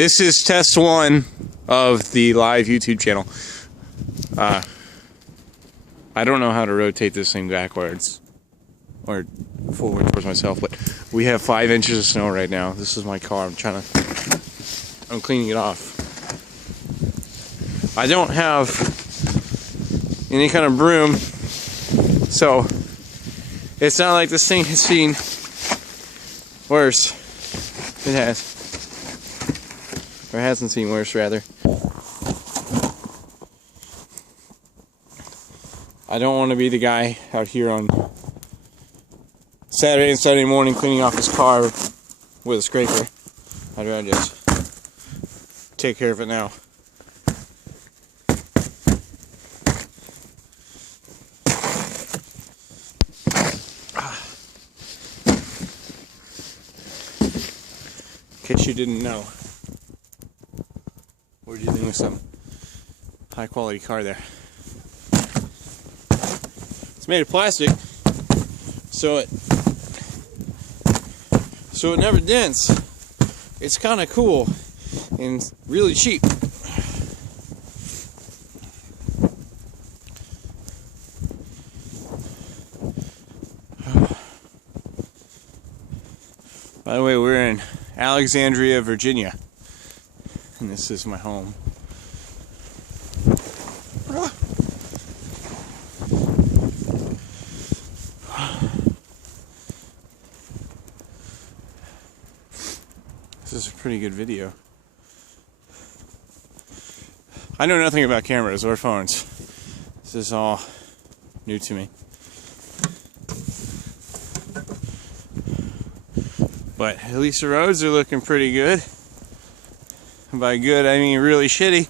This is test one of the live YouTube channel. I don't know how to rotate this thing backwards or forward towards myself, but we have 5 inches of snow right now. This is my car. I'm cleaning it off. I don't have any kind of broom, so it's not like this thing has seen worse. It has. Or hasn't seen worse, rather. I don't want to be the guy out here on Saturday and Sunday morning cleaning off his car with a scraper. I'd rather just take care of it now. In case you didn't know, we're dealing with some high quality car there. It's made of plastic, so it never dents. It's kind of cool and really cheap. By the way, we're in Alexandria, Virginia, and this is my home. This is a pretty good video. I know nothing about cameras or phones. This is all new to me. But at least the roads are looking pretty good. And by good, I mean really shitty.